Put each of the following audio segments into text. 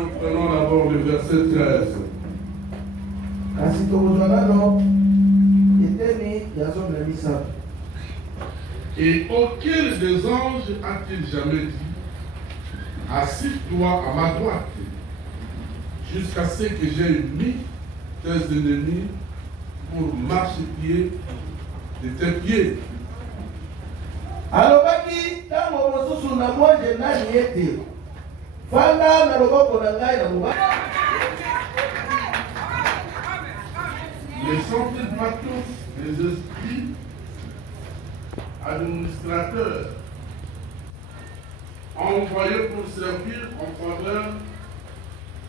Nous prenons d'abord le verset 13. Et auquel des anges a-t-il jamais dit, assis-toi à ma droite, jusqu'à ce que j'aie mis tes ennemis pour marcher-pied de tes pieds. Alobaki tango mosusu na mwaje nani yete fanda na loboko na ngai na mubaki. Les saints patrons, les esprits administrateurs envoyés pour servir en faveur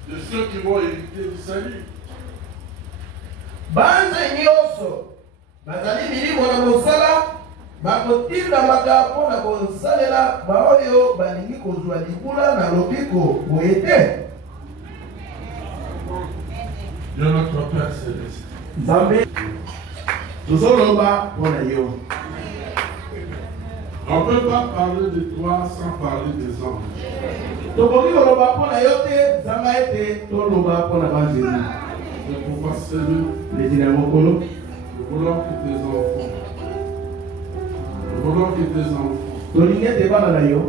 de ceux qui vont hériter du salut. Banze nyoso bazali milimo na mosala bakotinda makapo na kosalela baoyo balingi kozwa libula na lobiko boyete. Dieu notre Père Céleste. Nzambe tozoloba mpona yo. On ne peut pas parler de toi sans parler des anges. Tokoki koloba mpona yo te zanga ete toloba mpona banzeli. Le pouvoir Seigneur, Les dynamokolo. nous voulons que tes enfants, nous voulons que tes enfants Tolingete bana na yo.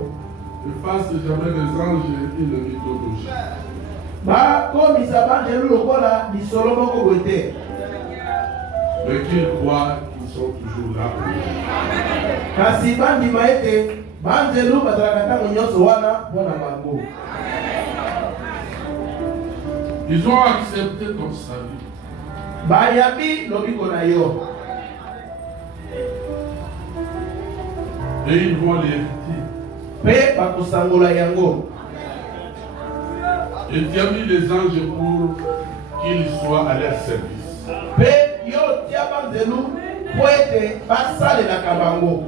ne fassent jamais des anges et une mythologie. Ba komisa banjelu lokola lisolo moko boye te. Mais qu'ils croient qu'ils sont toujours là pour nous. Kasi bandima ete banjelu bazalaka ntango nyonso wana mpona bango. Ils ont accepté ton salut. Bayambi lobiko na yo. Et ils vont l'hériter. Pe bakosangola yango. Et tu as mis les anges pour qu'ils soient à leur service. Pe yo tia banzelu po ete basalelaka bango.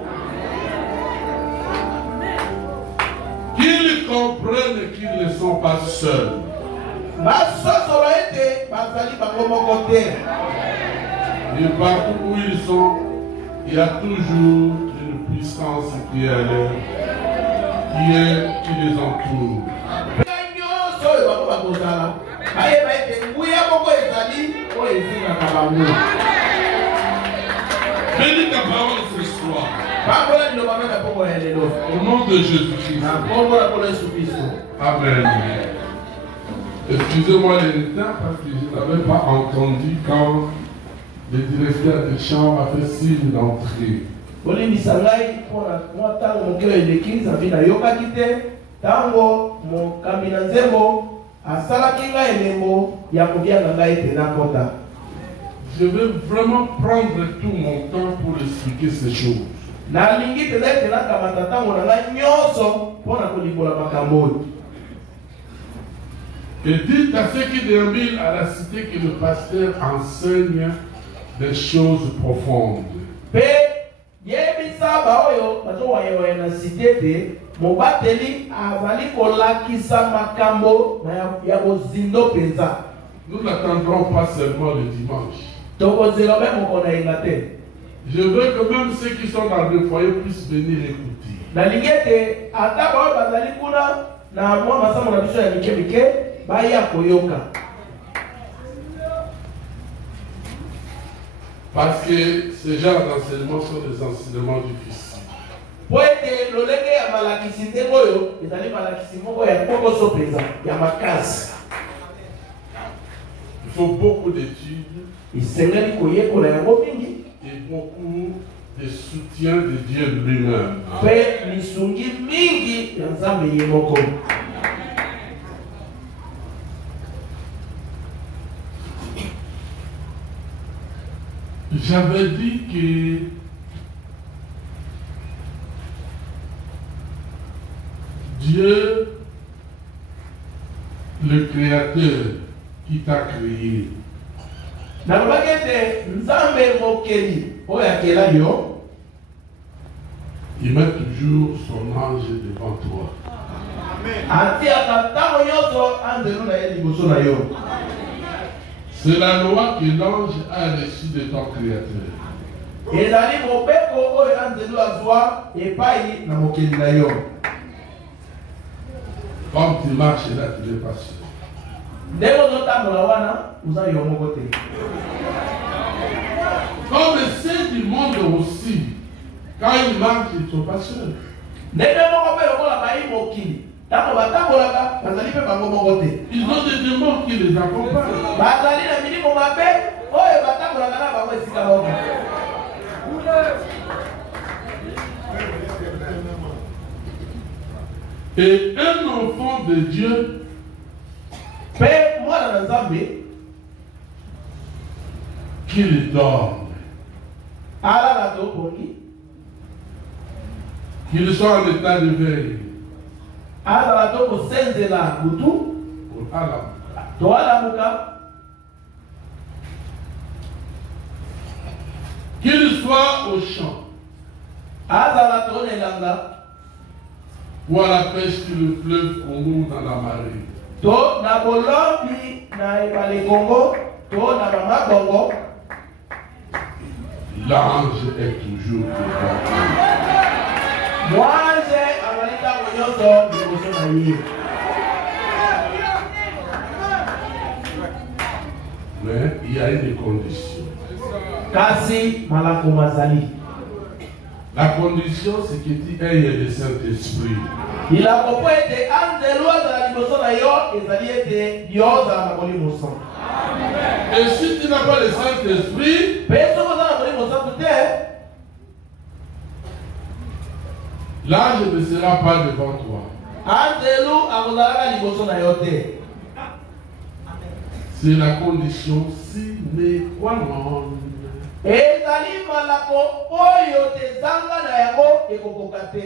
Qu'ils comprennent qu'ils ne sont pas seuls. Basosolo ete bazali bango moko te. Et partout où ils sont, il y a toujours une puissance qui est à l'heure, qui les entoure. Nyonso oyo bango bakozala bayeba ete nguya moko ezali oyo ezingaka bango. Bénis ta parole ce soir. Pambola liloba na poko ya lelo. Au nom de Jésus-Christ. Na pambola pona Yesu Kristo. Amen. Excusez-moi les retards parce que je n'avais pas entendu quand le directeur de chambre a fait signe d'entrée. Olimbisa ngai mpona mwa ntango moke oyo eleki nzambe nayokaki te ntango mokambi na nzembo asalaki ngai elembo ya kobianga ngai ete nakota. Je vais vraiment prendre tout mon temps pour expliquer ces choses. Nalingi mpenza ete nakamata ntango na ngai nyonso mpona kolimbola makambo oyo. Et dites à ceux qui déambulent à la cité que le pasteur enseigne des choses profondes. Pe yebisa baoyo bazowayawaya na site ete mobateli azali kolakisa makambo ya bozindo mpenza. Nous n'attendrons pas seulement le dimanche. Tokozela mpe moko na yenga te. Je veux que même ceux qui sont dans le foyer puissent venir écouter. Nalingi ete ata baoyo bazali kuna na mwa masambo na biso ya mike mike baya koyoka. Parce que ces genres d'enseignements sont des enseignements difficiles. Po ete lolenge ya malakisi ndenge oyo ezali malakisi moko ya kokoso mpenza ya makasi. Il faut beaucoup d'études Esengeli koyekola yango mingi et beaucoup de soutien de Dieu lui-même. pe lisungi mingi ya nzambe ye moko. J'avais dit que Dieu, le Créateur qui t'a créé, nalobaki ete nzambe mokeli oyo akela yo il met toujours son ange devant toi. atiaka ntango nyonso anzelu na ye liboso na yo. C'est la loi que l'ange a reçue de ton Créateur. ezali mobeko oyo anzelu azwa epai na mokeli na yo. Quand tu marches là, tu n'es pas sûr. ndenge ozotambola wana oza yo moko te. Comme ceux du monde aussi, quand ils marchent, ils ne sont pas sûrs. ndenge moko mpe lokola bayi mokili ntango batambolaka bazali mpe bango moko te. Ils ont des démons qui les accompagnent. bazali na milimo mabe oyo batambolaka na bango esika moko. Et un enfant de Dieu, mpe mwana na nzambe qu'il dorme, alala to pongi qu'il soit en état de veille, azala to kosenzela butu to alamuka, qu'il soit au champ azala to na elanga ou à la pêche sur le fleuve Congo dans la marée. to na bolombi na ebale Kongo to na bamabongo, L'ange est toujours devant toi. mwanze azali ntango nyonso liboso na ye. Mais il y a une condition. Kasi malako mazali. La condition, c'est que tu aies le Saint-Esprit. Il a compris que anzelo za liboso na yo ezali ete yo za na molimo santo. Et si tu n'as pas le Saint-Esprit, Peso za na molimo santo te, là je ne serai pas devant toi. anzelo akozalaka liboso na yo te. C'est la condition sine qua non. Ezali malako oyo te zanga na yango ekokoka te.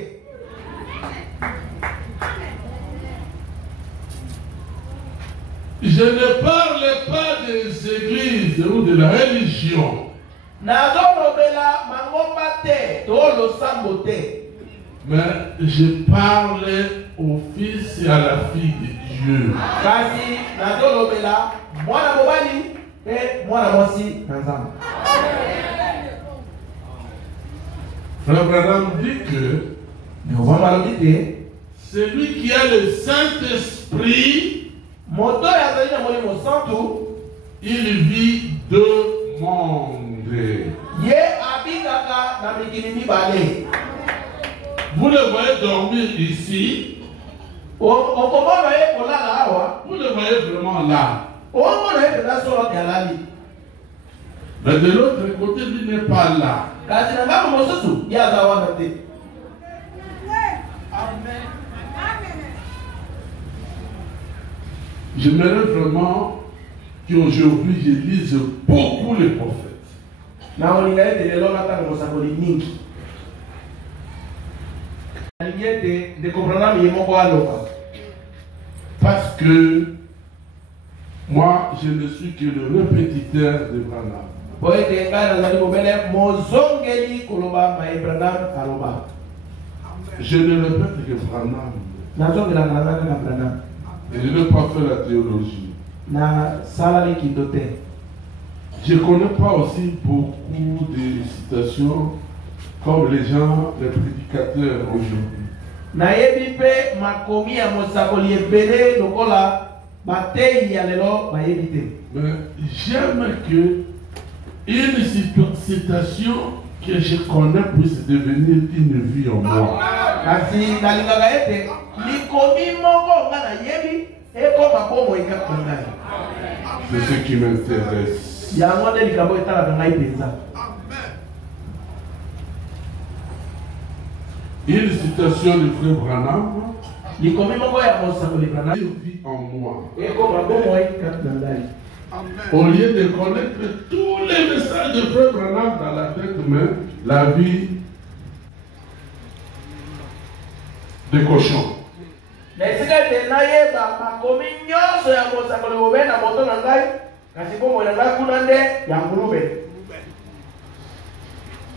Je ne parle pas des églises ou de la religion. Nazolobela mangomba te to losambo te. Mais je parle au fils et à la fille de Dieu. Kasi nazolobela mwana mobali pe mwana mwasi na Nzambe. Frère Branham dit que celui qui a le Saint-Esprit, il vit deux mondes. Vous le voyez dormir ici. Vous le voyez vraiment là. Mais de l'autre côté, il n'est pas là. J'aimerais vraiment qu'aujourd'hui je lise beaucoup les prophètes. Parce que moi, je ne suis que le répétiteur de Branham. Je ne répète que Branham. Je n'ai pas fait la théologie. Je ne connais pas aussi beaucoup de citations comme les gens, les prédicateurs aujourd'hui. Mais j'aime que une citation que je connais puisse devenir une vie en moi. C'est ce qui m'intéresse. Une citation de Frère Branham. Il vit en moi. Au lieu de connaître tous les messages de Frère Branham dans la tête, mais la vie de cochon.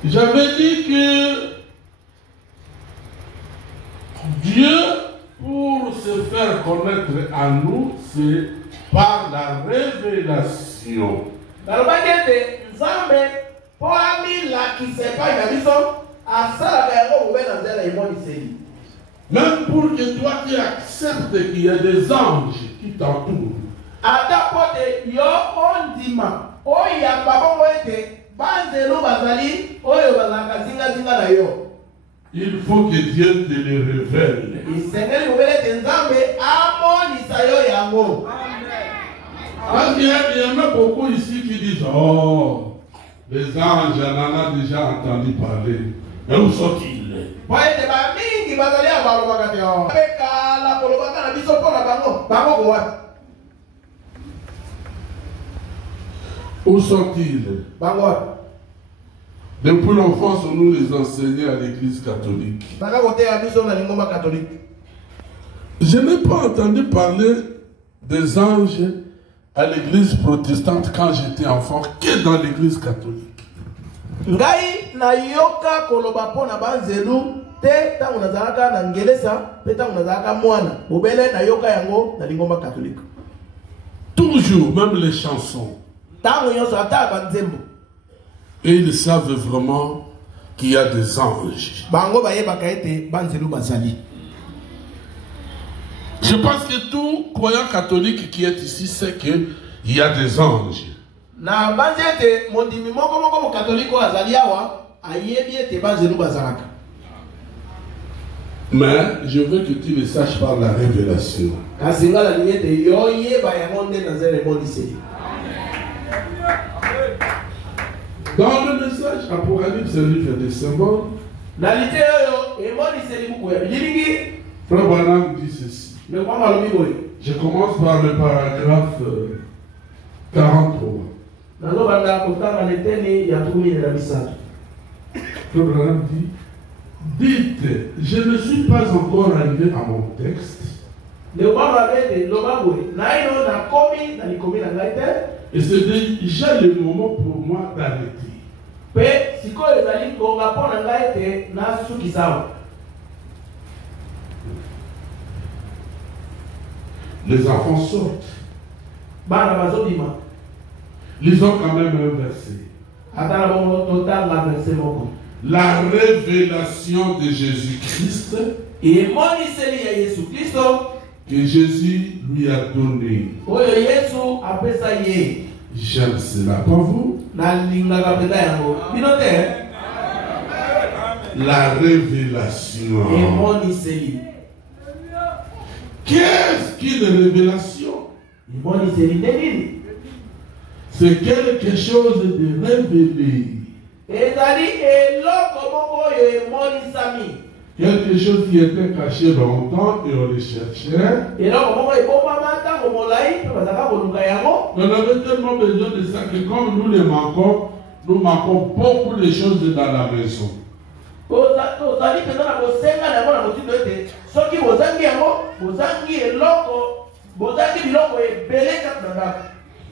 J'avais dit que Dieu, pour se faire connaître à nous, c'est par la révélation. Même pour que toi tu acceptes qu'il y a des anges qui t'entourent. Il faut que Dieu te le révèle. Parce qu'il y en a beaucoup ici qui disent, oh, les anges, on en a déjà entendu parler. Mais où sont-ils? Où sont-ils? Depuis l'enfance, on nous les enseignait à l'église catholique. Je n'ai pas entendu parler des anges à l'église protestante quand j'étais enfant, que dans l'église catholique. Ngai na yoka koloba pona banzelu te tangu nazalaka na ngelesa te tangu nazalaka mwana bobele na yoka yango na lingomba catholique. Toujours, même les chansons. Tangu nyonso ata banzembo. Et ils savent vraiment qu'il y a des anges. Bango bayebaka ete banzelu bazali. Je pense que tout croyant catholique qui est ici sait qu'il y a des anges. na banzi ete mondimi moko mo katoliko azali awa ayebi ete banzelu bazalaka. Mais je veux que tu le saches par la révélation. Kazinga la limite yoye ba yamonde dans un remondissé. Dans le message Apocalypse, un livre des symboles, Frère Branham dit ceci. Je commence par le paragraphe 43. Frère Branham dit, dites, je ne suis pas encore arrivé à mon texte. Et c'est déjà le moment pour moi d'arrêter. Les enfants sortent. Lisons quand même un verset. La révélation de Jésus-Christ que Jésus lui a donné. J'aime cela pour vous. La révélation. Qu'est-ce qu'une révélation? C'est quelque chose de révélé. Quelque chose qui était caché longtemps et on le cherchait. On avait tellement besoin de ça que comme nous manquons beaucoup de choses dans la maison.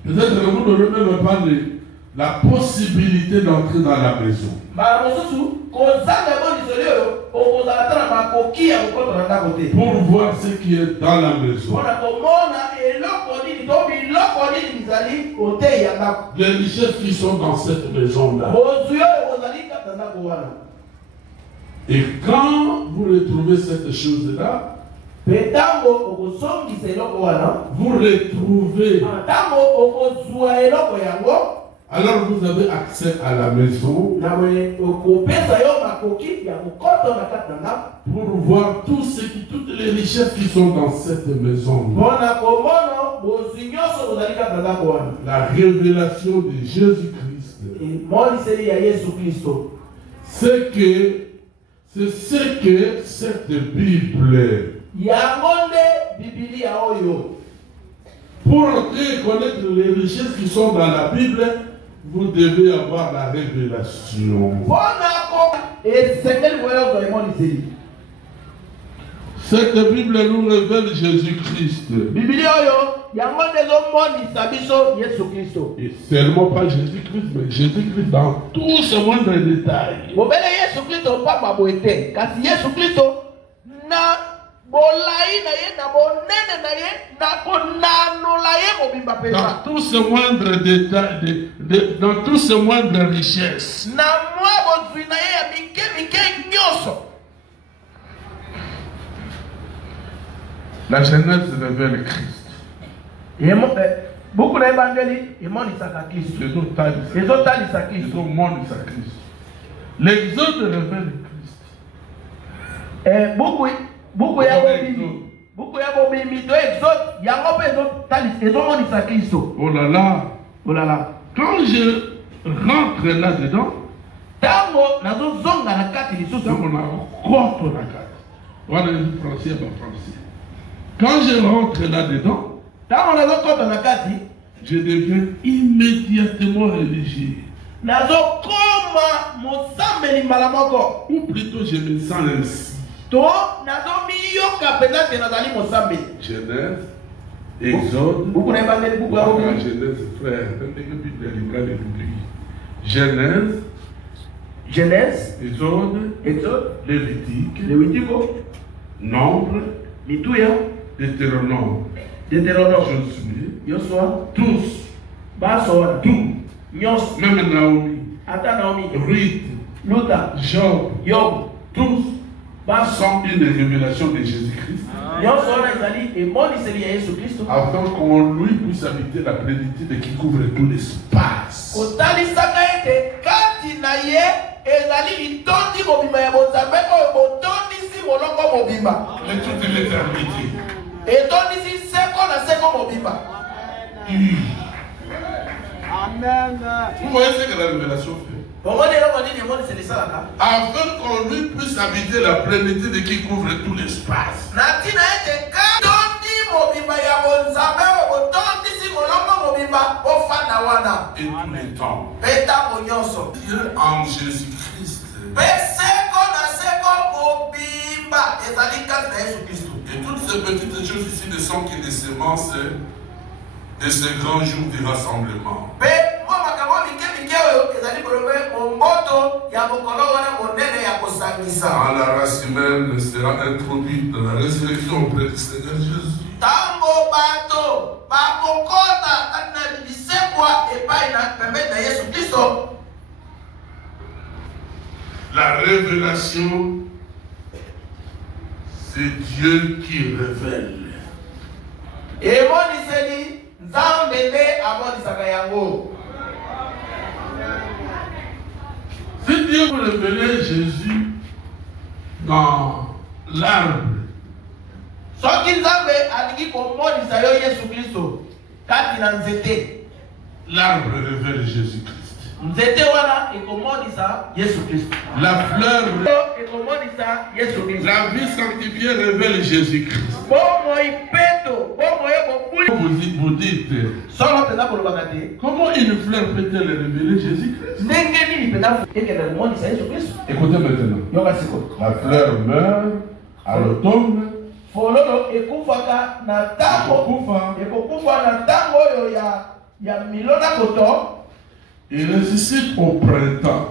Peut-être que vous n'aurez même pas la possibilité d'entrer dans la maison. Pour voir ce qui est dans la maison. Les richesses qui sont dans cette maison-là. Et quand vous retrouvez cette chose-là, vous retrouvez. Alors vous avez accès à la maison pour voir toutes les richesses qui sont dans cette maison. La révélation de Jésus-Christ. C'est ce que cette Bible. Pour connaître les richesses qui sont dans la Bible, vous devez avoir la révélation. Cette Bible nous révèle Jésus-Christ. Et seulement pas Jésus-Christ, mais Jésus-Christ dans tous ses moindres détails. Dans tous ces moindres détails, dans tous ces moindres richesses. La Genèse révèle Christ. Beaucoup d'évangéliques, ils montrent Christ. Les autres montrent Christ. L'Exode révèle Christ. Beaucoup ya bobimi to exode yango pe ezomonisa Kristo. Oh là là. Oh là là. Quand je rentre là-dedans, tango nazozonga na kati lisusu voilà le français, français. Quand je rentre là-dedans, tango nazokota na kati, je deviens immédiatement religieux. Nazokoma mosambeli mbala moko. Ou plutôt je me sens ainsi. Genèse, Exode, Genèse, frère, Genèse, Exode, Lévitique, Nombre, Deutéronome, Josué, tous, tout, même Naomi, Ruth, Job, tous sont une révélation de Jésus-Christ. Afin qu'on lui puisse habiter la plénitude qui couvre tout l'espace. De toute l'éternité. Amen. Vous voyez ce que la révélation fait? Afin qu'on lui puisse habiter la plénitude de qui couvre tout l'espace. Et tous les temps. Dieu en Jésus-Christ. Et toutes ces petites choses ici ne sont que des semences de ce grand jour du rassemblement. Quand la race humaine sera introduite dans la résurrection auprès du Seigneur Jésus. La révélation, c'est Dieu qui révèle. Si Dieu vous révélait Jésus dans l'arbre, l'arbre révèle Jésus-Christ. La fleur, la vie sanctifiée révèle Jésus-Christ. Vous dites, comment une fleur peut-elle révéler Jésus-Christ? Écoutez maintenant. La fleur meurt à l'automne. Il ressuscite au printemps.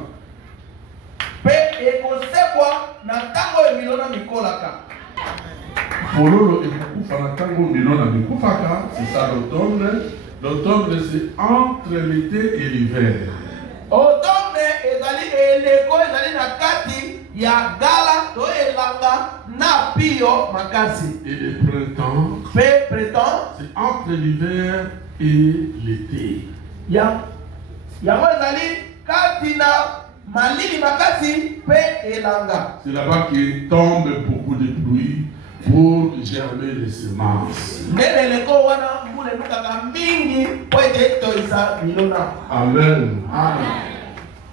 C'est ça l'automne. L'automne c'est entre l'été et l'hiver. Et le printemps, c'est entre l'hiver et l'été. C'est là-bas qu'il tombe beaucoup de pluie pour germer les semences. Amen.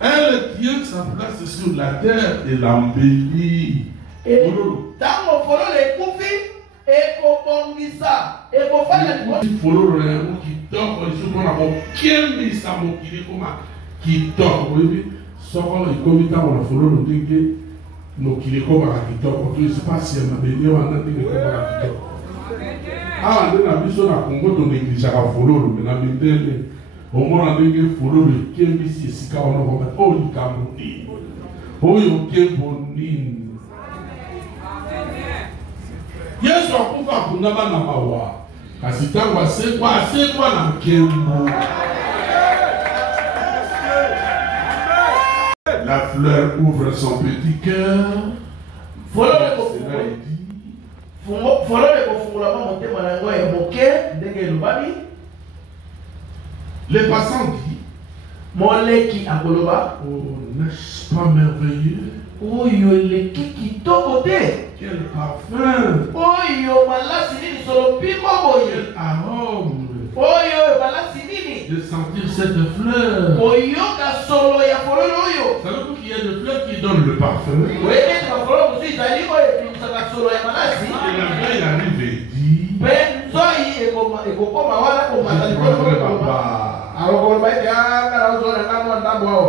Elle tient sa place sur la terre et l'embellit. Yesu akufa kunaba na mawa kasitangwa sekwa na nkembo. La fleur ouvre son petit cœur. Les passants disent, oh, n'est-ce pas merveilleux? Quel parfum! Quel arôme! De sentir cette fleur. Savez-vous qu'il y a des fleurs qui donnent le parfum? Et la veille arrive et dit,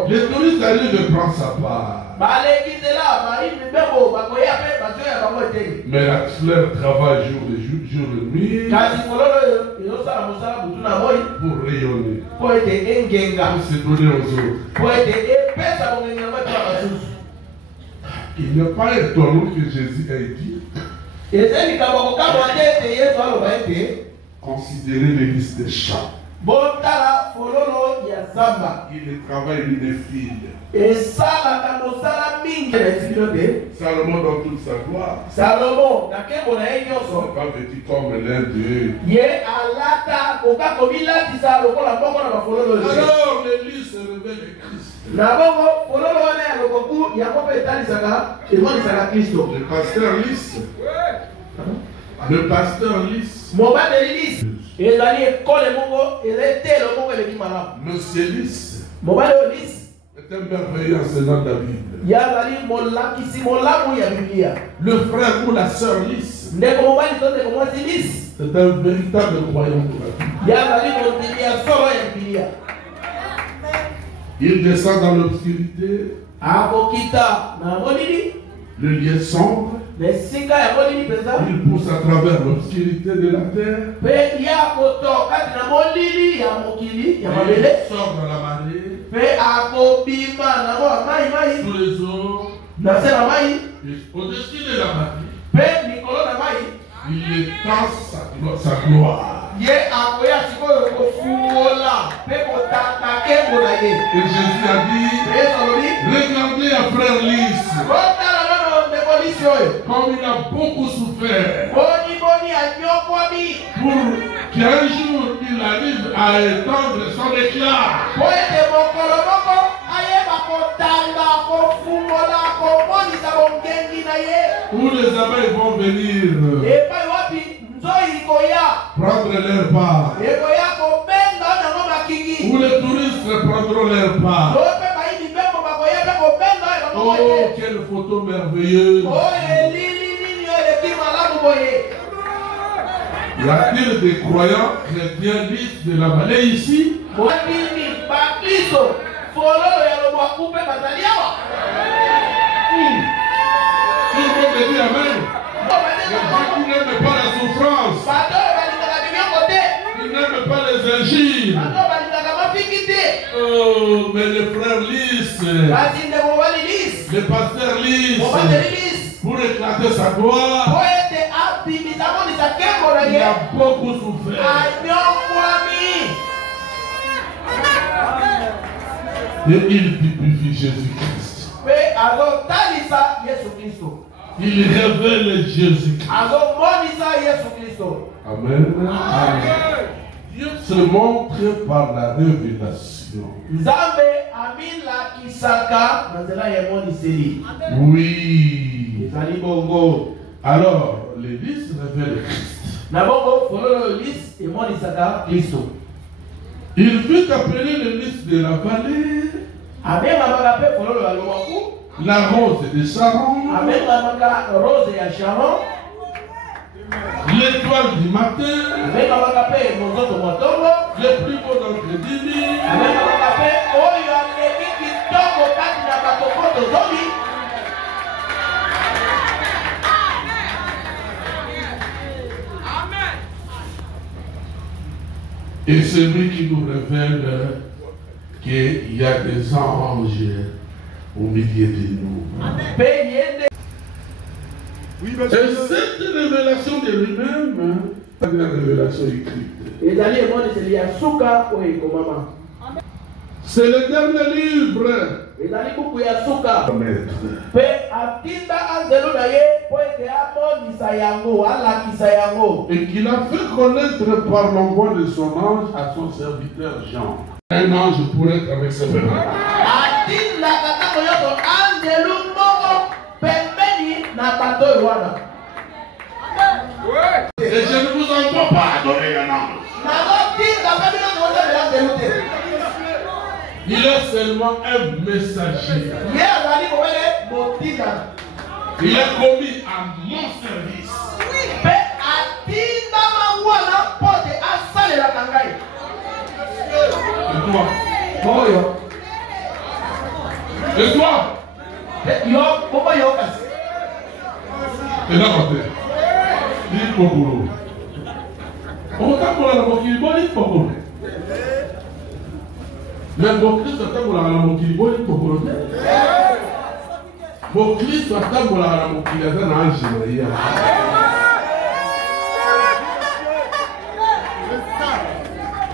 les touristes arrivent et prennent sa part. Mais la fleur travaille jour et nuit pour rayonner, pour se donner aux autres. Il n'est pas étonnant que Jésus ait dit, considérez l'église des champs. Botala fololo ya zamba. Il travaille une fille. Et ça la kamosala mingi na Salomon dans toute sa gloire. Salomon na kembo na enyoso. Pas petit comme l'un d'eux. Ye alata koka komila tisa lokola bongo na fololo. Alors l'église se révèle Christ. Na bongo fololo wana ya lokoku ya kope etalisaka emonisaka Kristo. Le pasteur lisse. Le pasteur lisse. Mobile de lisse. Ezali ekole mongo ezete lomongo eleki malamu. Le célisse. Mobile de lisse. C'est un merveilleux enseignant de la Bible. Yazali molakisi molamu ya Biblia. Le frère ou la sœur lisse. Ndeko mobile to ndeko mwasi lisse. C'est un véritable croyant de la Bible. Yazali mondimi ya solo ya Biblia. Il descend dans l'obscurité. Akokita na molili. Le lieu sombre. Lesinga ya molili penza. Il pousse à travers l'obscurité de la terre. Pe ya koto kati na molili ya mokili ya mabele. Il sort dans la marée. Pe akobima na mo mai Sous les eaux. na se na mai. Au-dessus de la marée. Pe nikolo na mai. Il étend sa gloire. Ye akoya sikoyo kofuola. Pe kotata kembo na ye. Et Jésus a dit, regardez à frère Lys. Comme il a beaucoup souffert. Pour qu'un jour il arrive à étendre son éclat. Où les abeilles vont venir prendre leur part. Où les touristes prendront leur part. Oh, quelle photo merveilleuse. Y a-t-il des croyants chrétiens lisses de la vallée ici? Tout le monde dit amen. Les gens qui n'aiment pas la souffrance, qui n'aiment pas les injures. Oh, mais les frères lisses, les pasteurs lisses, pour éclater sa gloire, il a beaucoup souffert. Et il typifie Jésus-Christ. Il révèle Jésus-Christ. Amen. Amen. Dieu se montre par la révélation. Oui. Alors, l'Église révèle Christ. Il fut appelé le lys de la vallée, la rose de Sharon, l'étoile du matin, le plus beau d'entre 10 000. Et celui qui nous révèle qu'il y a des anges au milieu de nous. Et cette révélation de lui-même, c'est une révélation écrite. C'est le dernier livre. Et qu'il a fait connaître par l'envoi de son ange à son serviteur Jean. Un ange pourrait être avec ses frères. Et je ne vous envoie pas adorer un ange. Il est seulement un messager. Il est commis à mon service. Et toi? Et toi? Et là, il faut boulot. On t'a pour la moquille, il faut boulot. Mais mon Christ a pour la moquille, il faut boulot. Mon Christ a pour la moquille, il y a un ange.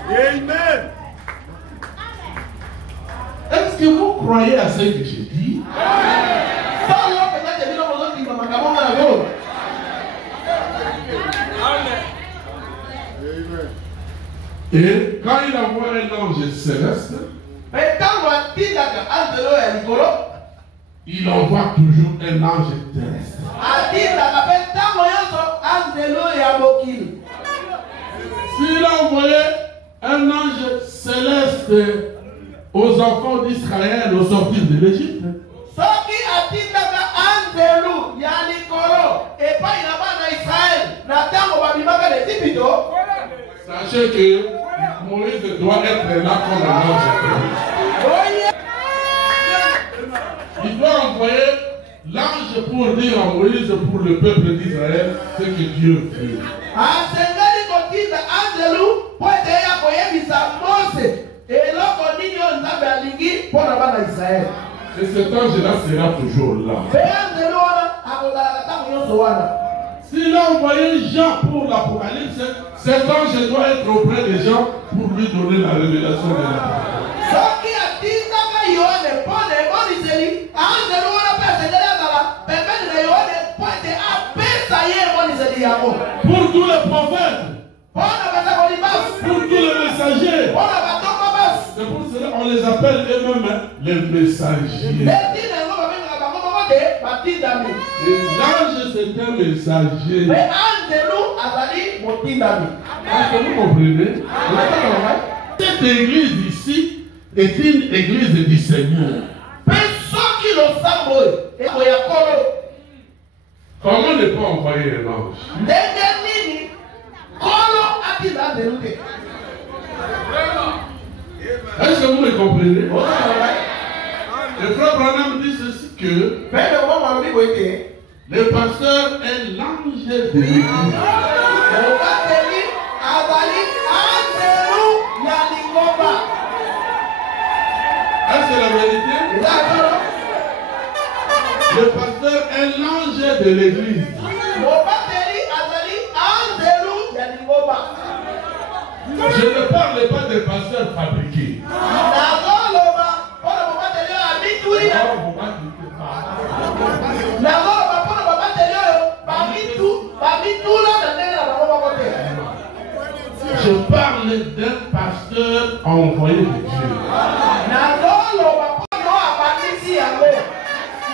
Amen. Est-ce que vous croyez à ce que j'ai dit? Et quand il envoie un ange céleste, il envoie toujours un ange terrestre. S'il a envoyé un ange céleste aux enfants d'Israël au sortir de l'Égypte, sachez que Moïse doit être là comme un ange terrestre. Il doit envoyer l'ange pour dire à Moïse, pour le peuple d'Israël, ce que Dieu veut. Et cet ange-là sera toujours là. S'il a envoyé Jean pour l'Apocalypse, cet ange doit être auprès des gens pour lui donner la révélation de la parole. Pour tous les prophètes, pour tous les messagers, c'est pour cela qu'on les appelle eux-mêmes les messagers. Et l'ange c'est un messager. Est-ce que vous comprenez? Cette église ici est une église du Seigneur. Comment ne pas envoyer un ange? Est-ce que vous me comprenez? Le frère Branham dit ceci que le pasteur est l'ange de l'église. Est-ce que c'est la vérité? Le pasteur est l'ange de l'église. Je ne parle pas des pasteurs fabriqués. Je parle d'un pasteur envoyé de Dieu.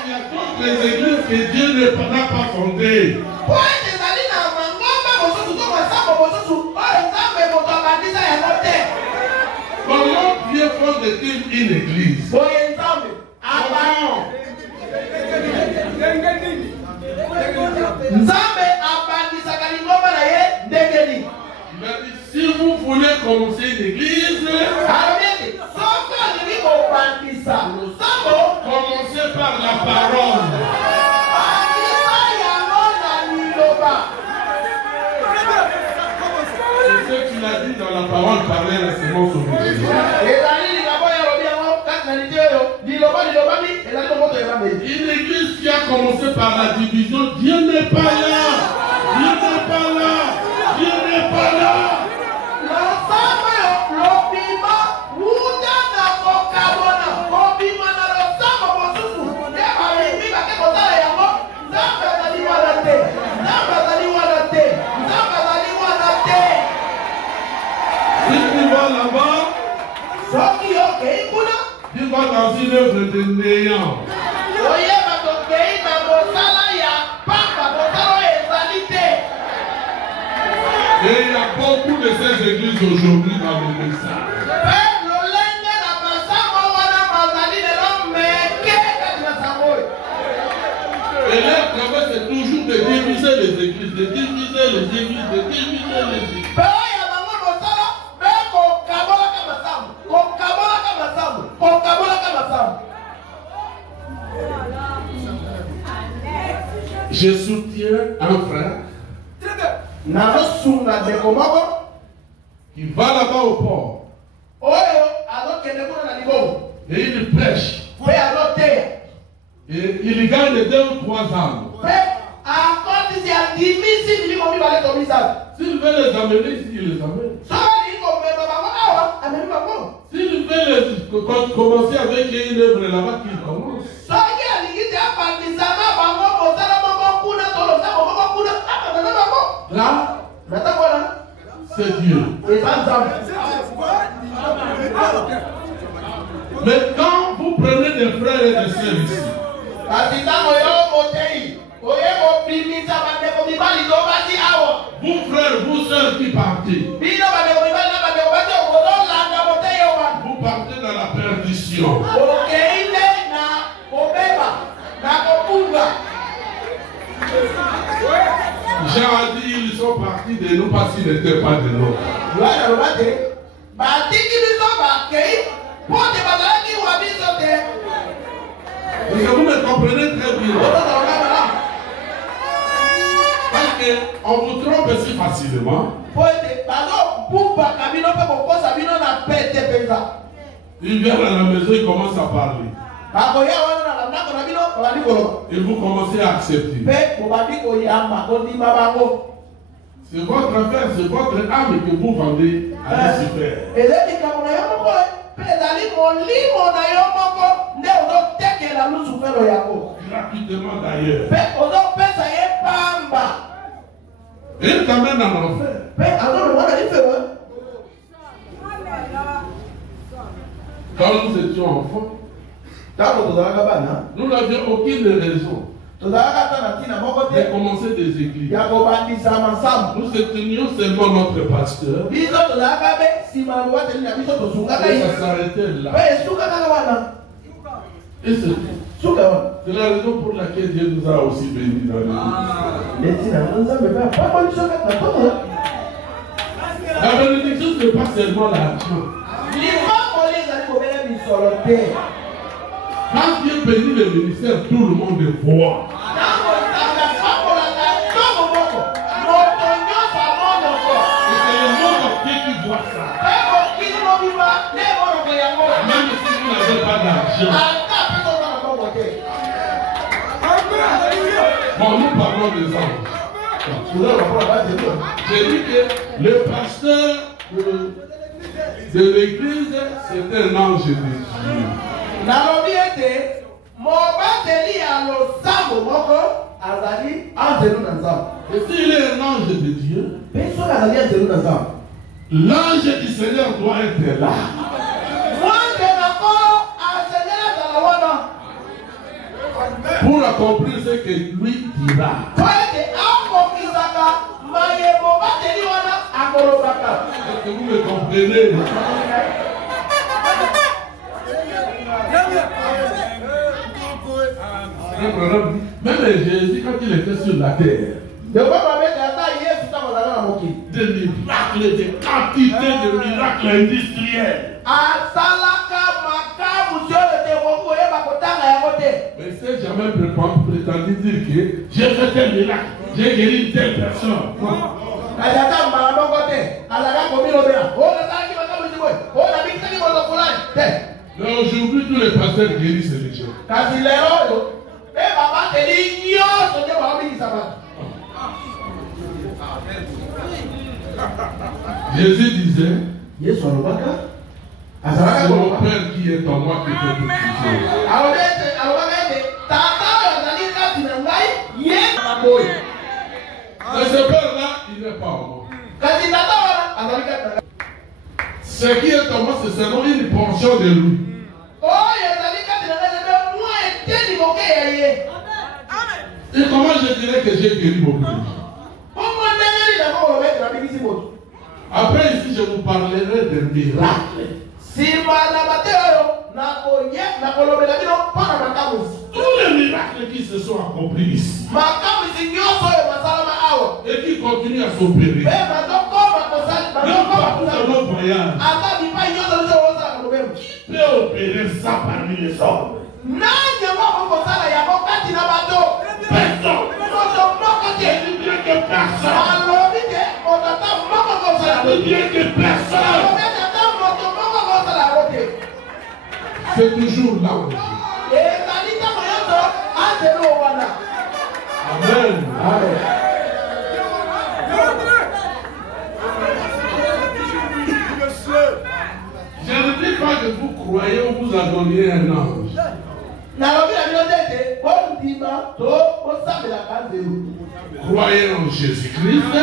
Il y a toutes les églises que Dieu n'a pas fondées. Comment Dieu fonde-t-il une église? Il a dit, si vous voulez commencer une église, commencez par la parole. C'est ce qu'il a dit dans la parole parlée à la sémence originale. Une église qui a commencé par la division, Dieu n'est pas là. Dieu n'est pas là. Dieu n'est pas là. Si tu vas là-bas, tu vas dans une œuvre de néant. Et il y a beaucoup de ces églises aujourd'hui dans le message. Et leur travail c'est toujours de diviser les églises, de diviser les églises, de diviser les églises. Je soutiens un frère qui va là-bas au port et il prêche et il gagne 2 ou 3 âmes. S'il veut les amener, il les amène. S'il veut quand tu commences avec une œuvre là-bas, qui commence. Là, c'est Dieu. Mais quand vous prenez des frères et des sœurs ici, vous frères, vous sœurs qui partez, vous partez dans la perdition. Jean a dit ils sont partis de nous parce qu'ils n'étaient pas de nous. Et vous me comprenez très bien. Parce qu'on vous trompe si facilement. Il vient à la maison, il commence à parler. Et vous commencez à accepter. C'est votre affaire, c'est votre âme que vous vendez à Lucifer. Gratuitement d'ailleurs. Et il t'amène en enfer. Quand nous étions enfants, nous n'avions aucune raison de commencer des églises. Nous soutenaient seulement notre pasteur. Et ça s'arrêtait là. Et c'est tout. C'est la raison pour laquelle Dieu nous a aussi bénis dans l'église. La bénédiction, ce n'est pas seulement l'argent. Quand Dieu bénit le ministère, tout le monde le voit. Et c'est le monde entier qui voit ça. Même si vous n'avez pas d'argent. Bon, nous parlons des anges. J'ai dit que le pasteur de l'église, c'est un ange de Dieu. Et s'il est un ange de Dieu, l'ange du Seigneur doit être là. Pour accomplir ce que lui dira. Est-ce que vous me comprenez? Même Jésus, quand il était sur la terre, des miracles, des quantités de miracles industriels. Mais c'est jamais prétendu dire que j'ai fait tel miracle, j'ai guéri telle personne. Mais aujourd'hui, tous les pasteurs guérissent les gens. Jésus disait, c'est mon Père qui est en moi qui fait toutes choses. Mais ce Père-là, il n'est pas en moi. Ce qui est en moi, c'est seulement une portion de lui. Et comment je dirais que j'ai guéri beaucoup de gens? Après ici, je vous parlerai de miracles. Tous les miracles qui se sont accomplis ici et qui continuent à s'opérer. Même partout dans nos voyages. Qui peut opérer ça parmi les hommes? Personne. Je dis bien que personne. Je dis bien que personne. C'est toujours là où je suis. Amen. Amen. Je ne dis pas que vous croyez ou vous adoriez un ange? Croyez en Jésus-Christ.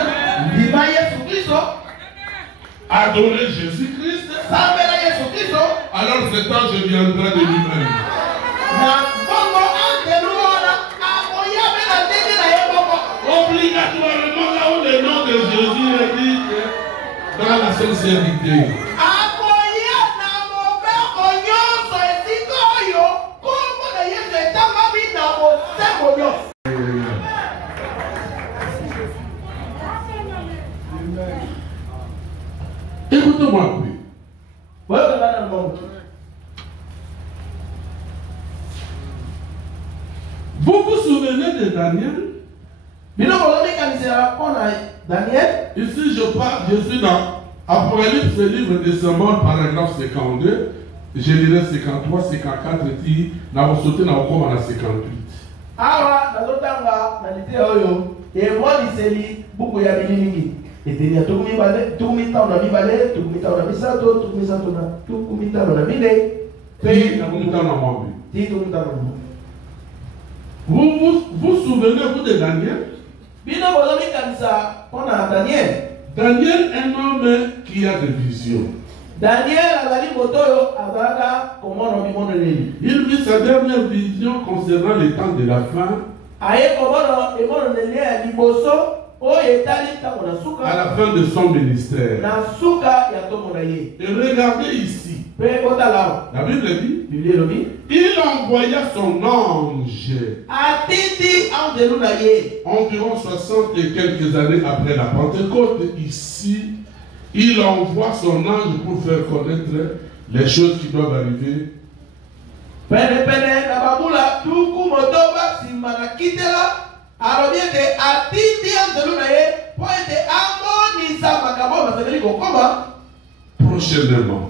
Adorez Jésus-Christ. Alors cet ange viendra de lui-même. Obligatoirement, là où le nom de Jésus est dit dans la sincérité. Écoutez-moi plus. Vous vous souvenez de Daniel? Ici je parle, je suis dans Apocalypse, livre de Samuel, paragraphe 52. Je lirai 53, 54, et na sauté na okoma na 58. Awa nazotanga na lite oyo emoni buku ya bilingi etenia tukumi tano na mibale tukumi tano na misato tukumi tano na mine pe na tukumi tano na mwambi ti tukumi tano na vous souvenez-vous de Daniel? Bino bolomi kanisa pona Daniel. Daniel est un homme qui a des visions. Daniel azali motoyo azalaka komono bimono leli. Il vit sa dernière vision concernant les temps de la fin. Aye komono emono leli ya liboso o etali tango na suka. À la fin de son ministère. Na suka ya tomo na ye. Et regardez ici. Pe botala. La Bible dit. Il envoya son ange. Atindi angelu na ye. Environ 60 et quelques années après la Pentecôte, ici. Il envoie son ange pour faire connaître les choses qui doivent arriver. Prochainement.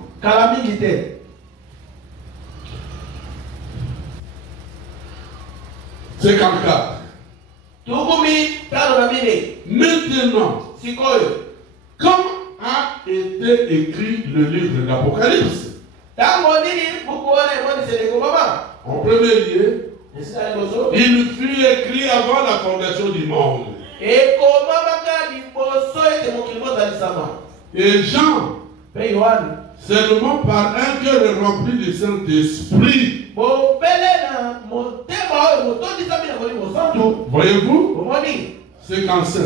54. Maintenant, comme a été écrit le livre d'Apocalypse. En premier lieu, il fut écrit avant la fondation du monde. Et Jean, seulement par un cœur rempli du Saint-Esprit. Voyez-vous? 55.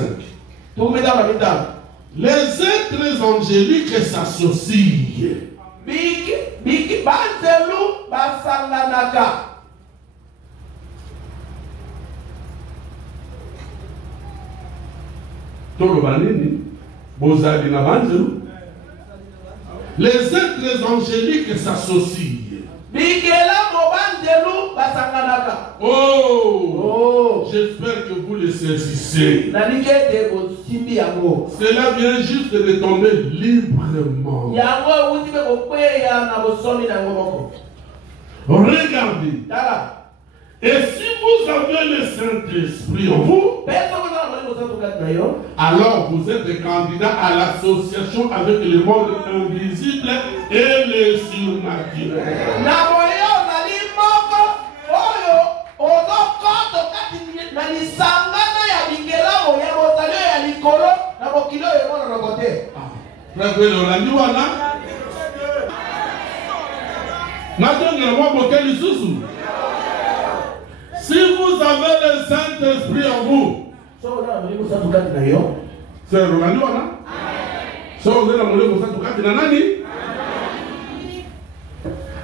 Les êtres angéliques s'associent. Les êtres angéliques s'associent. Oh, j'espère que vous le saisissez. Cela vient juste de tomber librement. Regardez. Et si vous avez le Saint-Esprit en vous, alors vous êtes candidat à l'association avec le monde invisible et le surnaturel. Si vous avez le Saint-Esprit en vous,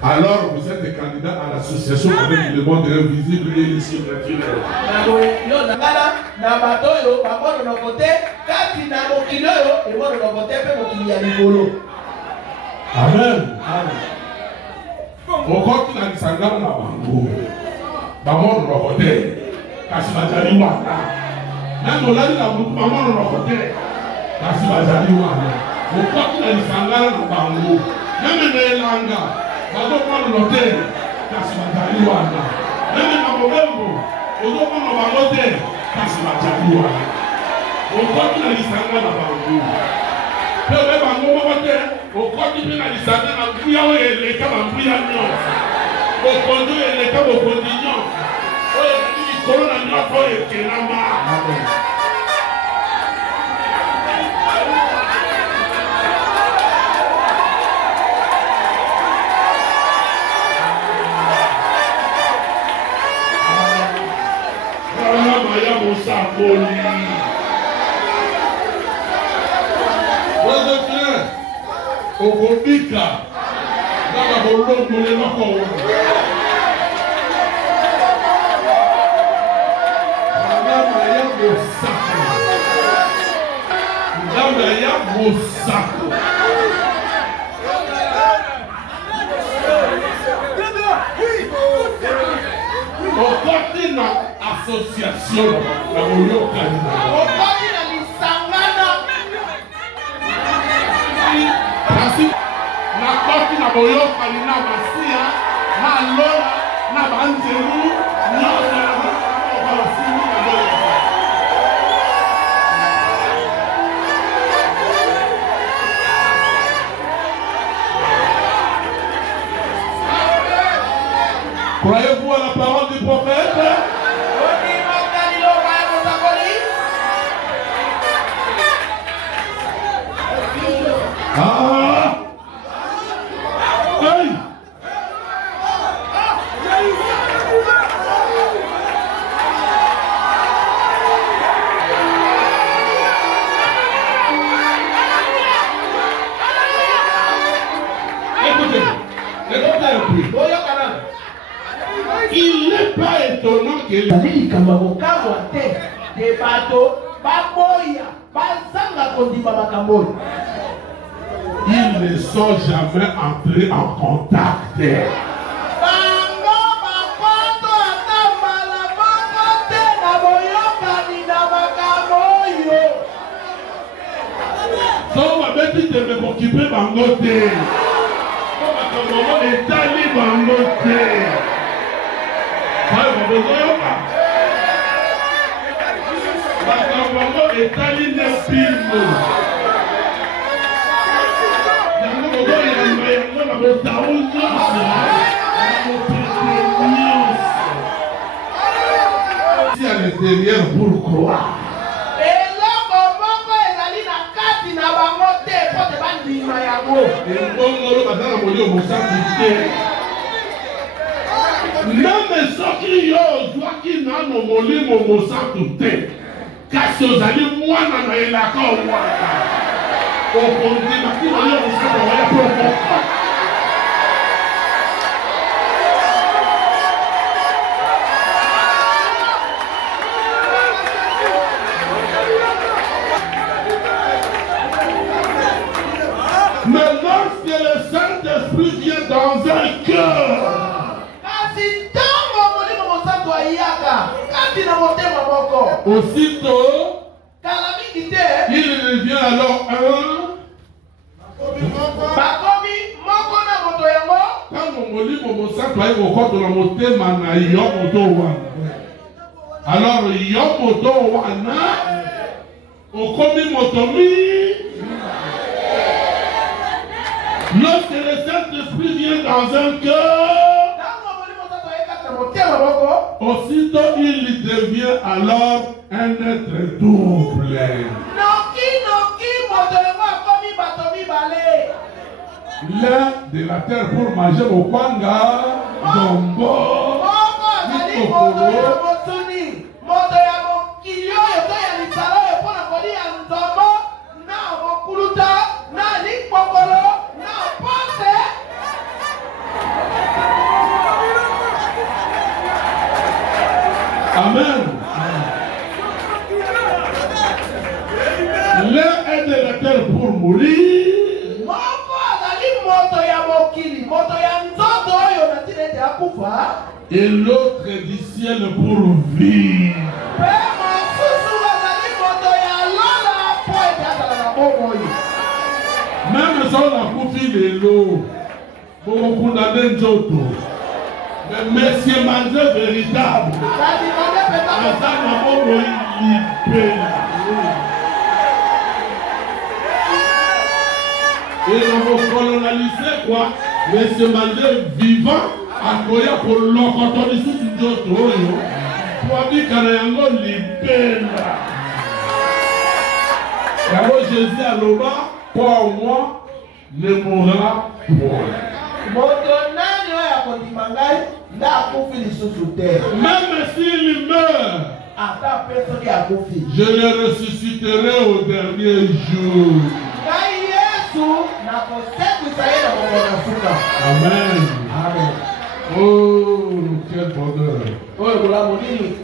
alors vous êtes candidat à l'association avec le monde invisible et le surnaturel. Amen. Okobika, naba bolongo le loko. Naba ya mosako. Naba ya mosako. Okoti na association na boyoka. Okoti na lisangana. Na koti na boyoka ni na basia na lola na banzeru nyonso na basini na boyoka. Croyez-vous à la parole du prophète? Ah! Hey! Écoutez un peu. Il n'est pas étonnant que les ils ne sont jamais entrés en contact. So va mettre de me occuper bangote. Comment est allé bangote? Bango est allé nepino. Si à l'intérieur pourquoi? Même soki yo zwaki nano molimo mosantu te kasi ozali mwana na elaka wana okondimaki na yo mosantu waya provoka. Mais lorsque le Saint-Esprit vient dans un cœur, aussitôt, il devient alors un. Alors, yomoto wana, okomi motomi. Lorsque le Saint-Esprit vient dans un cœur, aussitôt il devient alors un être double. L'un de la terre pour manger au panga, jombo, Amen. L'un est de la terre pour mourir. Et l'autre est du ciel pour vivre. Même si on a coupé les lots, pour condamner Njoto. Mais Monsieur Manzé véritable. Et on va coloniser quoi? Mais ce mandat vivant, à Koya pour l'encontrer sous d'autres. Pour dire qu'il y a un libéra. Alors Jésus à l'oba, pour moi, ne mourra point. Même s'il meurt, je le ressusciterai au dernier jour. Amen. Amen. Oh, quel bonheur.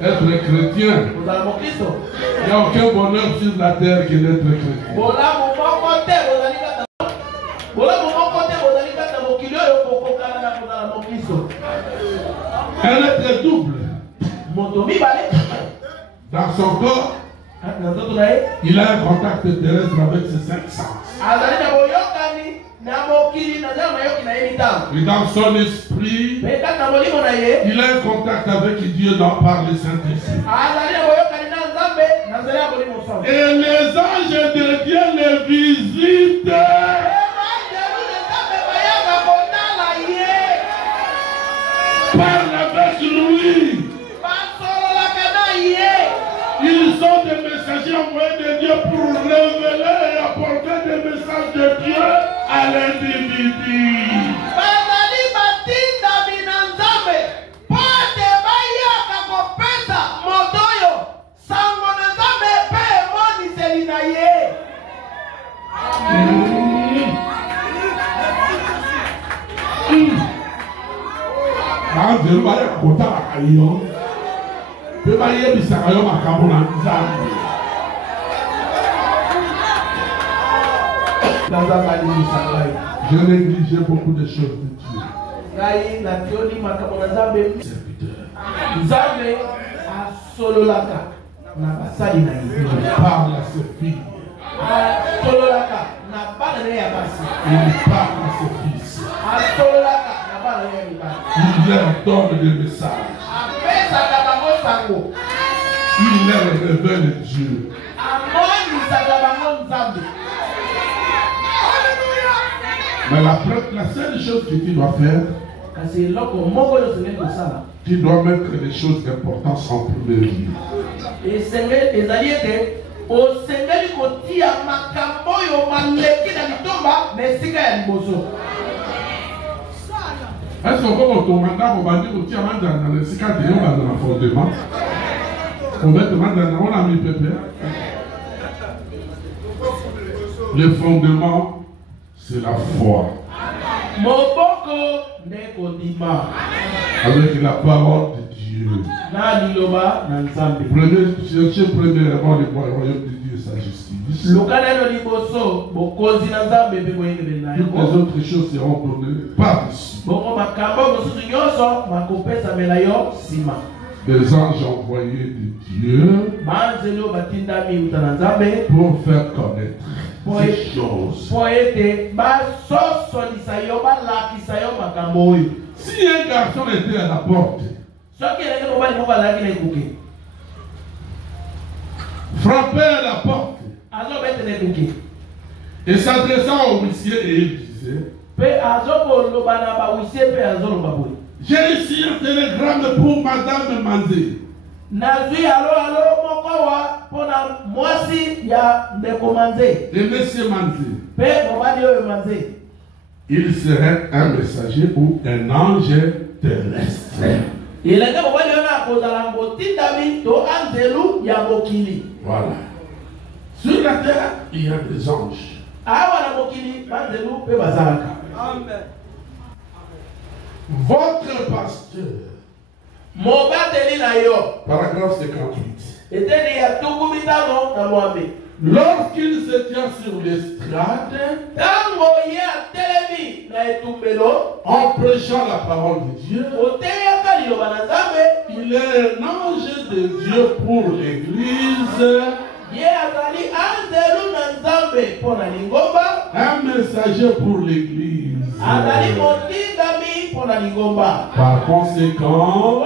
Être chrétien. Il n'y a aucun bonheur sur la terre que d'être chrétien. Elle est double. Dans son corps, il a un contact terrestre avec ses cinq sens. Et dans son esprit, il a un contact avec Dieu par le Saint-Esprit. Et les anges de Dieu le visitent. Parle avec lui. Ils sont des messagers envoyés de Dieu pour révéler et apporter des messages de Dieu à l'individu. Je négligeais beaucoup de choses de Dieu. Il parle à ses filles. Il parle à ses fils. Il leur donne des messages. Il leur révèle Dieu. Mais la seule chose que tu dois faire, tu dois mettre les choses importantes en premier lieu. Est-ce qu'on peut mandat pour dire que tu as dans le cas de la fondement? On va demander on a mis pépé. Le fondement, c'est la foi. Avec la parole de Dieu. Cherchez premièrement le royaume de Dieu et sa justice. Toutes les autres choses seront données par-dessus. Des anges envoyés de Dieu pour faire connaître ces choses. Si un garçon était à la porte, frappait à la porte et s'adressant au huissier et il disait: j'ai ici un télégramme pour Madame Manzé. Et Monsieur Manzé. Il serait un messager ou un ange terrestre. Voilà. Sur la terre, il y a des anges. Votre pasteur, paragraphe 58, lorsqu'il se tient sur l'estrade, en prêchant la parole de Dieu, il est un ange de Dieu pour l'église, un messager pour l'église. Par conséquent,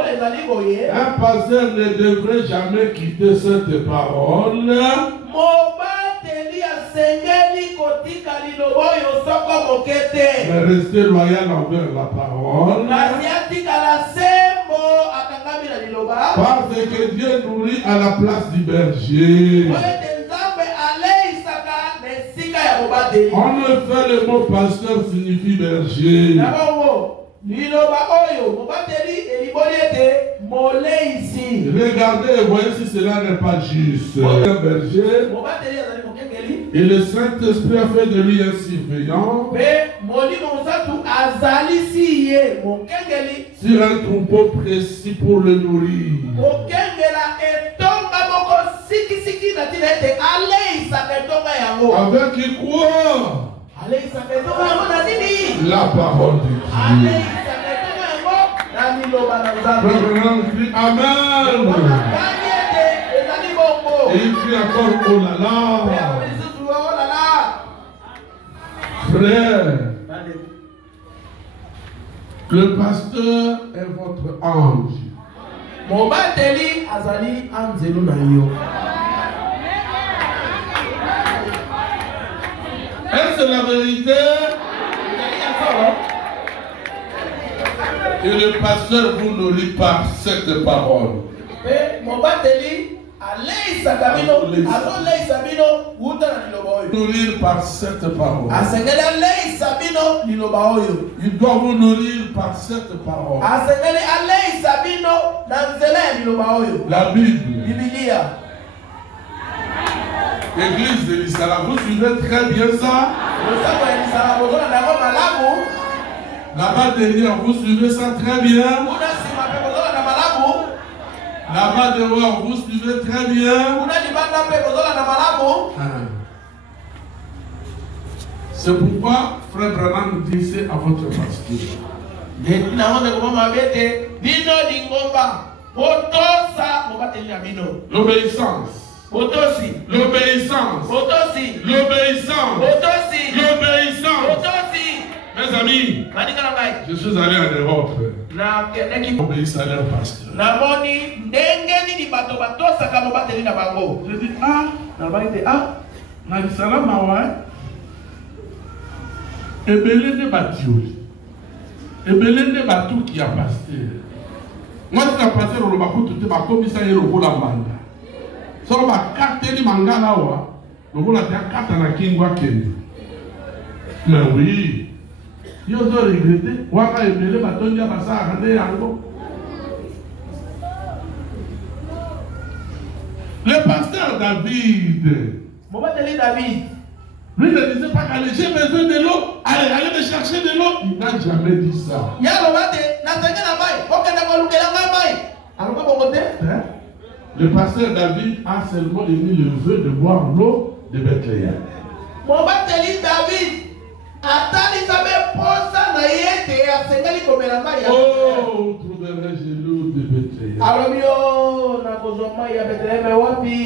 un pasteur ne devrait jamais quitter cette parole Mais restez loyal envers la parole. Parce que Dieu nourrit à la place du berger. En effet, le mot pasteur signifie berger. Regardez et voyez si cela n'est pas juste. Un berger, et le Saint-Esprit a fait de lui un surveillant sur un troupeau précis pour le nourrir. Avec quoi? La parole de Dieu. Amen. Et il crie encore oh là là. Frère, le pasteur est votre ange. Est-ce la vérité? Et le pasteur vous nourrit par cette parole. Nourrir par cette parole. Il doit vous nourrir par cette parole. La Bible. L'église de l'Islam, vous suivez très bien ça? Là-bas derrière, vous suivez ça très bien? Là-bas dehors, vous suivez très bien? C'est pourquoi Frère Branham nous disait à votre pasteur. L'obéissance. L'obéissance. L'obéissance. L'obéissance. Mes amis, je suis allé en Europe. Obéissez à leur pasteur. Je dis, Ebelende Batioli. Ebelende Batou qui a pasteur. Moi, je suis pasteur au Bakou, tout est comme ça, il y a le manga. So, ma carte ni mangala wa. Le rôle de la carte na kingwa keni. Mais oui. Yo dois regretter. Waka ebele batondia basa akande yango. Le pasteur David. Lui ne disait pas qu'allez, j'ai besoin de l'eau. Allez me chercher de l'eau. Il n'a jamais dit ça. Le pasteur David a seulement émis le vœu de boire l'eau de Bethléem. Oh, trouverai-je l'eau de Bethléem.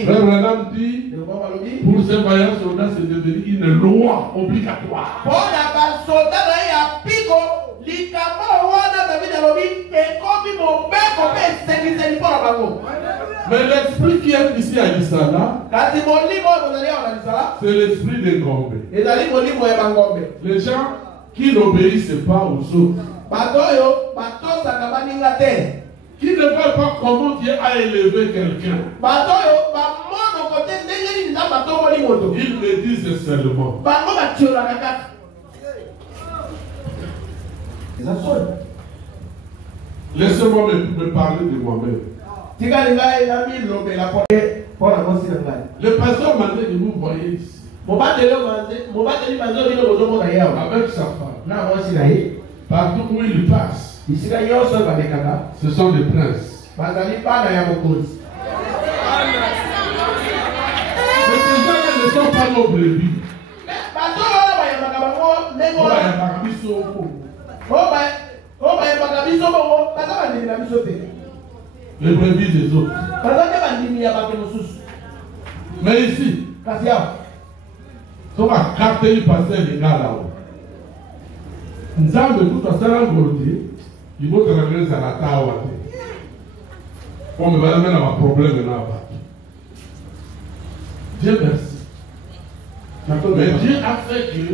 Frère Branham dit, pour ce voyage soldat, c'est devenu une loi obligatoire. Mais l'esprit qui est ici à l'Isala, c'est l'esprit des Ngombe. Les gens qui n'obéissent pas aux autres, qui ne voient pas comment Dieu a élevé quelqu'un, ils me disent seulement. Laissez-moi me parler de moi-même. Le pasteur m'a dit que vous voyez ici, avec sa femme, partout où il passe, ce sont des princes. Mais ces gens-là ne sont pas nos brebis. Les brebis des autres. Mais ici, on va capter le pasteur les gars là-haut. Nous avons tout à fait engordé. Il faut que la grèce à la tawa. On me va amener à un problème là-bas. Dieu merci. Mais Dieu a fait que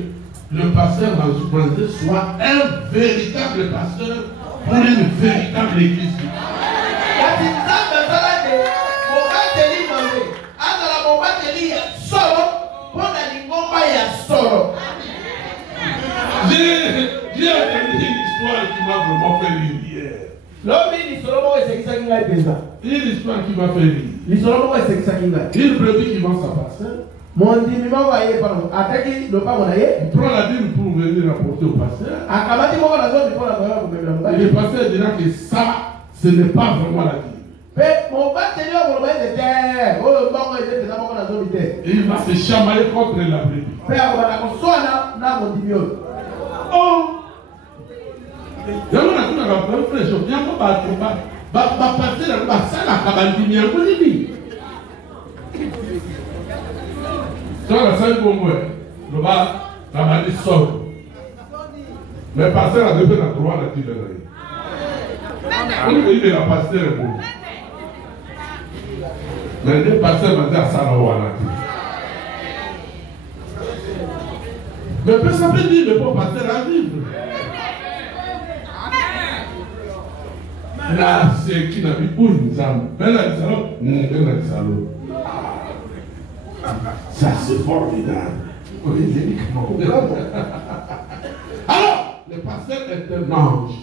le pasteur Manzé soit un véritable pasteur pour une véritable église. J'ai entendu une histoire qui m'a vraiment fait rire hier. Une histoire qui m'a fait rire. Une brebis qui vend sa pasteur. Il prend la dîme pour venir apporter au pasteur. Et le pasteur dira que ça, ce n'est pas vraiment la dîme. Et il va se chamailler contre la brebis. Oh! Il y a un frère, je viens pas passer la salle à Kabandini en Bolivie. Dans la salle pour moi, le bas, la maladie sort. Mais passer à deux la droite, la tire. On dit que la passer est bon. Mais le pasteur m'a dit à Salawa la tire. Mais personne ne peut dire le bon pasteur à vivre. Là, c'est qui n'a vu pour une femme. Elle a dit salon. Ça, c'est formidable. Alors, le pasteur est un ange.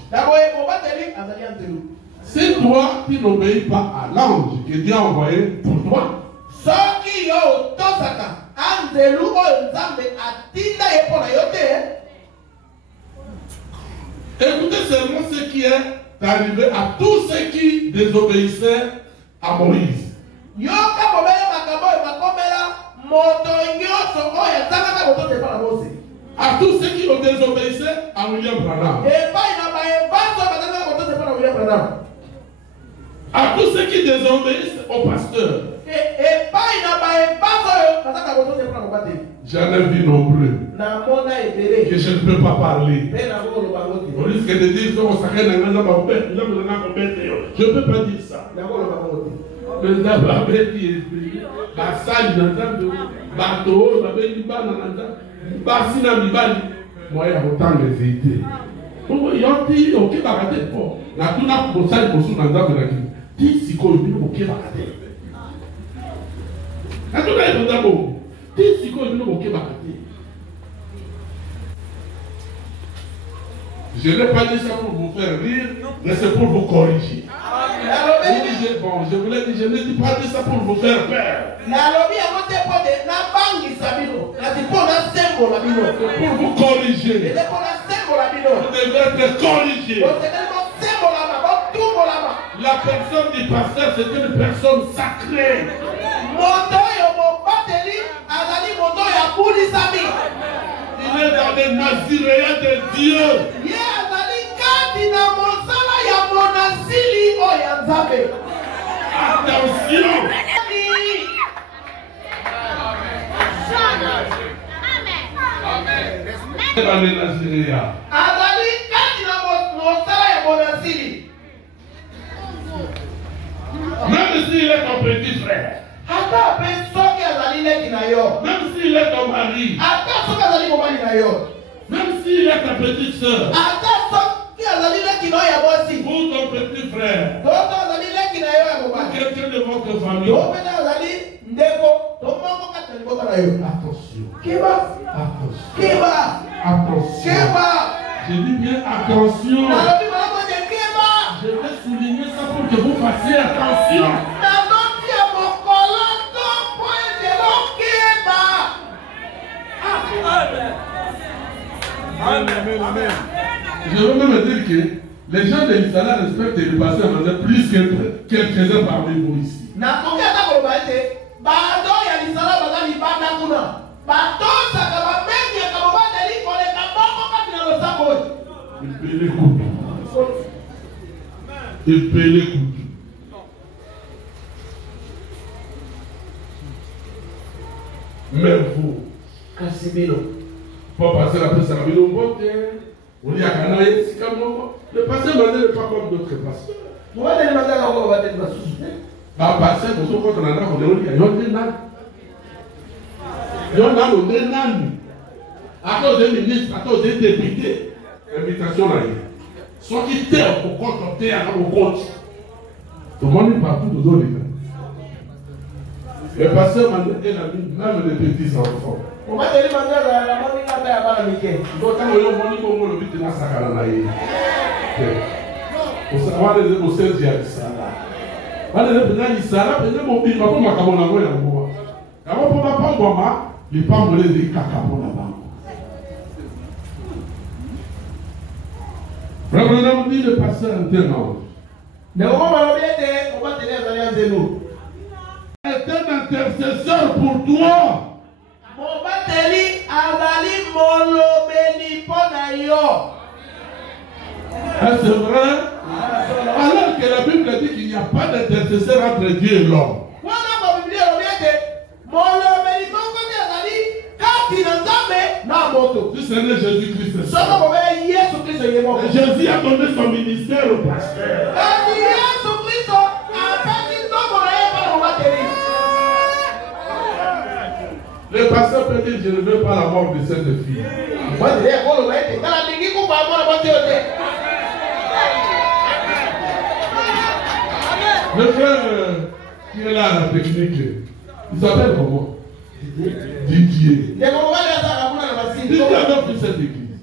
C'est toi qui n'obéis pas à l'ange que Dieu a envoyé pour toi. Écoutez seulement ce qui est arrivé à tous ceux qui désobéissaient à Moïse. À tous ceux qui ont désobéissé à William Branham. À tous ceux qui désobéissent au pasteur. J'en ai vu nombreux que je ne peux pas parler. On risque de dire je ne peux pas dire ça. Mais d'abord, la salle de bateau, moi, il y a autant de idées. Il y a dit, ok, bagatelle. La tout n'a pas ça, il faut dans la vie. Dis si quoi, il ok, bagatelle. La tout n'a pas d'abord. Dis si quoi, il ok, bagatelle. Je n'ai pas dit ça pour vous faire rire, mais c'est pour vous corriger. Bon, je voulais dire, je ne dis pas ça pour vous faire peur. Pour vous corriger. Vous devez être corrigé. La personne du pasteur, c'est une personne sacrée. Il est dans les naziréens de Dieu. Attention. Dans les naziréens. Même s'il est ton petit frère. Même s'il est ton mari. Même s'il est ta petite soeur. Ou ton petit frère. Quelqu'un de votre famille. Attention. Je dis bien attention. Je vais souligner ça pour que vous fassiez attention. Amen. Je veux même dire que les gens de l'Israël respectent le pasteur plus que quelques-uns parmi vous ici. Il paye les coups. Mais vous, pour passer la presse à la ville, on dit à Canaï, c'est comme le pasteur n'est pas comme d'autres pasteurs. Pasteur, vous contre la on est Il y en a le nani. À cause des ministres, à cause des députés. Invitation là. Soit qui t'aiment au compte, t'es à au compte. Tout le monde est partout, nous autres. Le pasteur m'a dit, même les petits enfants. On va te demander à la mamie à la balamike. Donc, quand on a dit qu'on le vit dans sa carrière, on va aller au sein de Yalisala. On va aller au sein de Yalisala, et on va dire, on va comme on a vu là. Alors, on va pas voir, les femmes vont les dire, caca pour la banque. Vraiment, on dit le pasteur internat. Mais on va tenir les alliances de nous. Est un intercesseur pour toi. Mon bateli avali molobeli ponayo. C'est vrai? Alors que la Bible dit qu'il n'y a pas d'intercesseur entre Dieu et l'homme. Si ce n'est Jésus-Christ. Jésus a donné son ministère au pasteur. Le pasteur peut dire, je ne veux pas la mort de cette fille. Le frère qui est là à la technique, il s'appelle comment? Didier. Didier a pris cette église.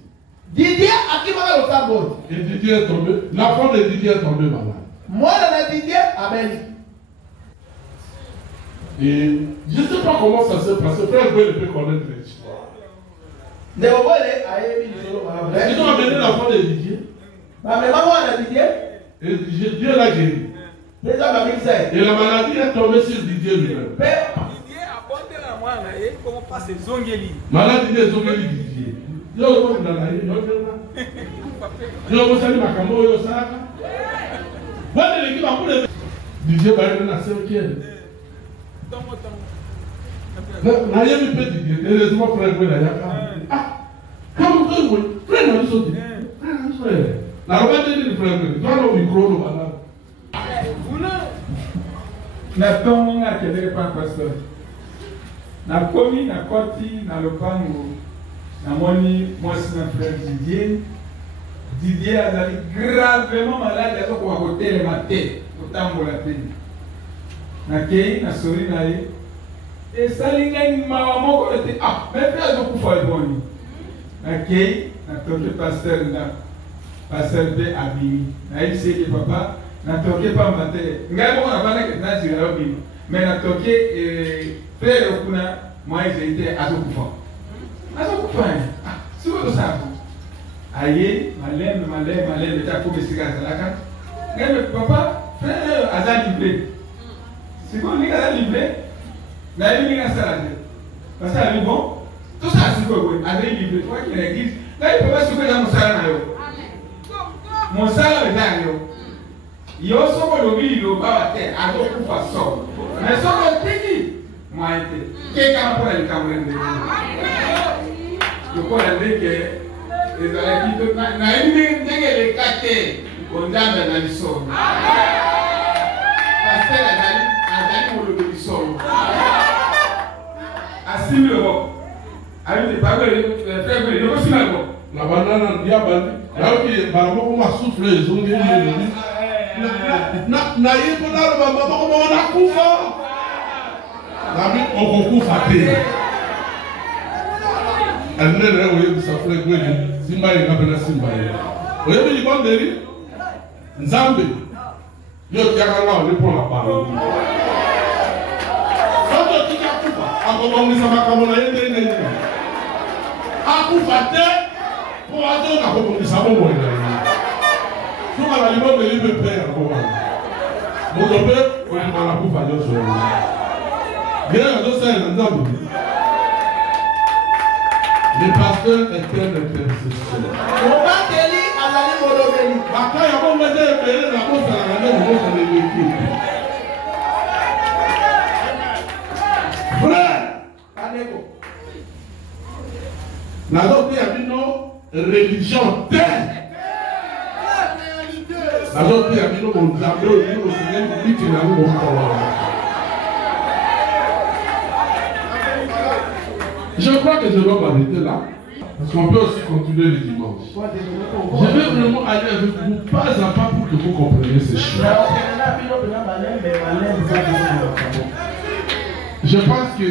Didier a qui malade au sabot. Et Didier est tombé. L'enfant de Didier est tombé malade. Moi, la Didier, amen. Et je ne sais pas comment ça s'est passé. Frère Goué ne peut connaître l'histoire. Ils ont amené l'enfant de Didier. Et Dieu l'a guéri. Et la maladie est tombée sur Didier lui-même. Maladie de Zongeli Didier. Didier va être dans la cinquième. N'ayez pas dit Didier. Heureusement, frère Goué n'a pas. Ah, comme frère Goué, frère n'a pas sauté. La robe de frère Goué, toi le micro, le malade. Na tongo na kelele pa pasteur. Na komi na koti na lopango na moni mwasi na frère Didier. Didier azali gravement malade azo kwa hôtel matin otambola te. Na kei na sori na ye. E salinga ni mawa moko ete ah mais frère azo kufa boni. Na kei na toke pasteur na pasteur de abimi. Na yise ke papa na toke pas matin. Ngai bon abana ke na zira obino. Mais na toke frère okuna moi j'ai été azokufa. Azokufa. Ah, si vous le savez. Aïe, malem, ta comme siga zalaka. Ngai papa, frère azali livré. C'est bon, il a livré. Na il a salade. Parce que bon, tout ça c'est quoi azali livré. Toi qui l'église, là il peut pas se faire mon salaire na yo. Mon salaire est là yo. Yo soko lobi lo ba te azokufa so. Mais soko tiki moi été. Quelqu'un pour aller camourer. Je crois que les alliés na indi ndenge le kate ondamba na lisolo. Pasteur azali molo de lisolo. Asimi le ayo de bagole frère le ko sima ko. La banana diabali. Là qui baramo ma souffle zongi na yiko na lo baba ko na kufa. Na mi okufa te. Anene oye bisafre kweli simba ye kapena simba ye. Oye bi bondeli Nzambe yo tiaka na ole pour la parole. Soto tika kufa akobongisa makambo na yende nene. Akufa te pour azo na kobongisa bongo na ye. Soka na libo de libe pe akoma. Motobe ko ni mala kufa yo so. Bien do sa na Nzambe. Le pasteur est un intercesseur. On va te lire à la libre de quand il y a bon médecin, la chose à la maison, on va l'équipe. Frère, la doctrine a dit non, religion telle. La doctrine a dit non, on a dit au Seigneur, on dit qu'il a eu mon Je crois que je dois m'arrêter là. Parce qu'on peut aussi continuer le dimanche. Je vais vraiment aller avec vous pas à pas pour que vous compreniez ces choses. Je pense que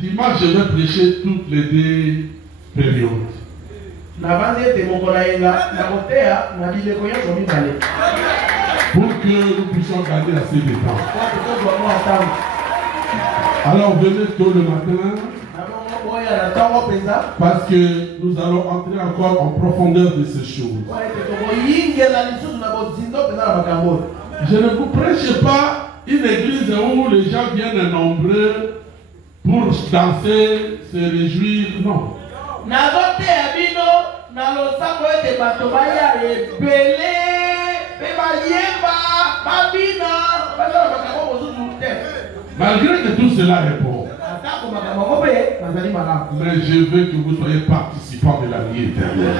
dimanche, je vais prêcher toutes les deux périodes. Pour que nous puissions garder assez de temps. Alors venez tôt le matin. Parce que nous allons entrer encore en profondeur de ces choses. Je ne vous prêche pas une église où les gens viennent nombreux pour danser, se réjouir. Non. Malgré que tout cela est bon, mais je veux que vous soyez participants de la vie éternelle.